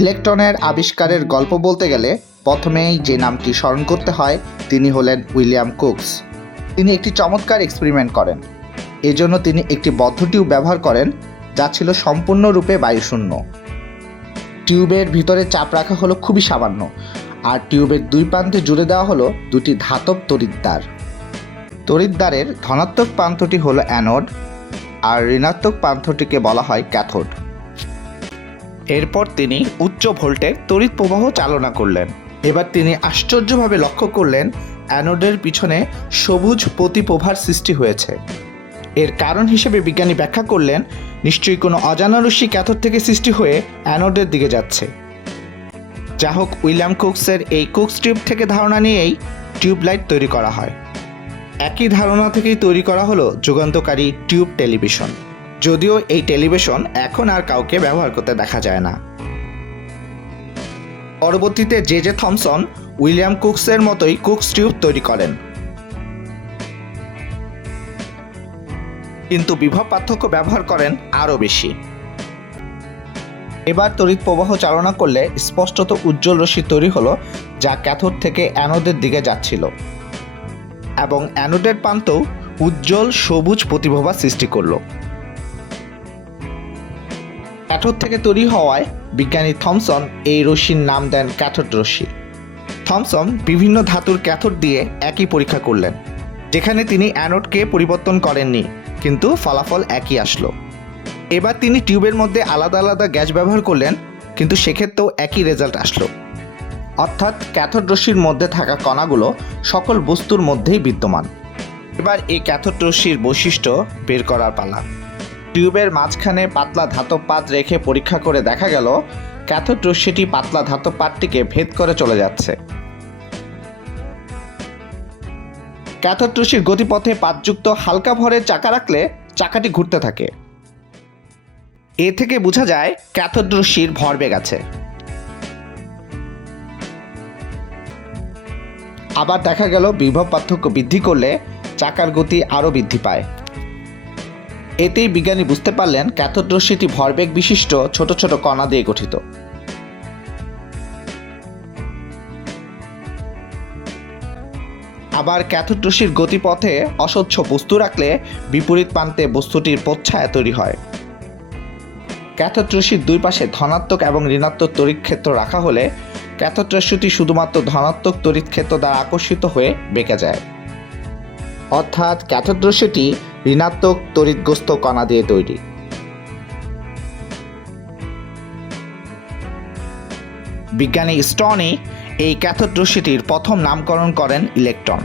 ইলেকট্রনের আবিষ্কারের গল্প বলতে গেলে প্রথমেই যে নামটি স্মরণ করতে হয় তিনি হলেন উইলিয়াম কুকস। তিনি একটি চমৎকার এক্সপেরিমেন্ট করেন। এজন্য তিনি একটি বদ্ধ টিউব ব্যবহার করেন যা ছিল সম্পূর্ণরূপে বায়ুশূন্য। টিউবের ভিতরে চাপ রাখা হলো খুবই সামান্য, আর টিউবের দুই প্রান্তে জুড়ে দেওয়া হলো দুটি ধাতব তড়িৎদ্বার। তড়িৎদ্বারের ধনাত্মক প্রান্তটি হলো অ্যানোড, আর ঋণাত্মক প্রান্তটিকে বলা হয় ক্যাথোড। এরপর তিনি উচ্চ ভোল্টের তড়িৎ প্রবাহ চালনা করলেন। এবার তিনি আশ্চর্যভাবে লক্ষ্য করলেন অ্যানোডের পিছনে সবুজ প্রতিপ্রভার সৃষ্টি হয়েছে। এর কারণ হিসেবে বিজ্ঞানী ব্যাখ্যা করলেন নিশ্চয়ই কোনো অজানা রশ্মি ক্যাথোড থেকে সৃষ্টি হয়ে অ্যানোডের দিকে যাচ্ছে। যা হোক, উইলিয়াম কুকসের এই কুকস টিউব থেকে ধারণা নিয়েই টিউবলাইট তৈরি করা হয়। একই ধারণা থেকেই তৈরি করা হলো যুগান্তকারী টিউব টেলিভিশন, যদিও এই টেলিভিশন এখন আর কাউকে ব্যবহার করতে দেখা যায় না। পরবর্তীতে জে থমসন উইলিয়াম কুকসের মতোই কুকস টিউব তৈরি করেন, কিন্তু বিভব পার্থক্য ব্যবহার করেন আরও বেশি। এবার তড়িৎ প্রবাহ চালনা করলে স্পষ্টত উজ্জ্বল রশ্মি তৈরি হলো, যা ক্যাথোড থেকে অ্যানোডের দিকে যাচ্ছিল, এবং অ্যানোডের প্রান্তেও উজ্জ্বল সবুজ প্রতিপ্রভা সৃষ্টি করলো। ক্যাথোড থেকে তৈরি হওয়ায় বিজ্ঞানী থমসন এই রশ্মির নাম দেন ক্যাথোড রশ্মি। থমসন বিভিন্ন ধাতুর ক্যাথোড দিয়ে একই পরীক্ষা করলেন, যেখানে তিনি অ্যানোডকে পরিবর্তন করেননি, কিন্তু ফলাফল একই আসলো। এবার তিনি টিউবের মধ্যে আলাদা আলাদা গ্যাস ব্যবহার করলেন, কিন্তু সেক্ষেত্রেও একই রেজাল্ট আসলো। অর্থাৎ ক্যাথোড রশ্মির মধ্যে থাকা কণাগুলো সকল বস্তুর মধ্যেই বিদ্যমান। এবার এই ক্যাথোড রশ্মির বৈশিষ্ট্য বের করার পালা। টিউবের মাঝখানে পাতলা ধাতব পাত রেখে পরীক্ষা করে দেখা গেল ক্যাথোড রশ্মিটি পাতলা ধাতব পাতটিকে ভেদ করে চলে যাচ্ছে। ক্যাথোড রশ্মির গতিপথে পাতযুক্ত হালকা ভরের চাকা রাখলে চাকাটি ঘুরতে থাকে। এ থেকে বোঝা যায় ক্যাথোড রশ্মির ভরবেগ আছে। আবার দেখা গেল বিভব পার্থক্য বৃদ্ধি করলে চাকার গতি আরও বৃদ্ধি পায়। এতেই বিজ্ঞানী বুঝতে পারলেন ক্যাথোড রশ্মিটি ভরবেগ বিশিষ্ট ছোট ছোট কণা দিয়ে গঠিত। আবার ক্যাথোড রশ্মির গতিপথে অস্বচ্ছ বস্তু রাখলে বিপরীত প্রান্তে বস্তুটির প্রচ্ছায়া তৈরি হয়। ক্যাথোড রশ্মির দুই পাশে ধনাত্মক এবং ঋণাত্মক তড়িৎ ক্ষেত্র রাখা হলে ক্যাথোড রশ্মিটি শুধুমাত্র ধনাত্মক তড়িৎ ক্ষেত্র দ্বারা আকর্ষিত হয়ে বেঁকে যায়। অর্থাৎ ক্যাথোড রশ্মিটি ঋণাত্মক তড়িৎগ্রস্ত কণা দিয়ে তৈরি। বিজ্ঞানী স্টর্নি এই ক্যাথোড রশ্মিটির প্রথম নামকরণ করেন ইলেকট্রন।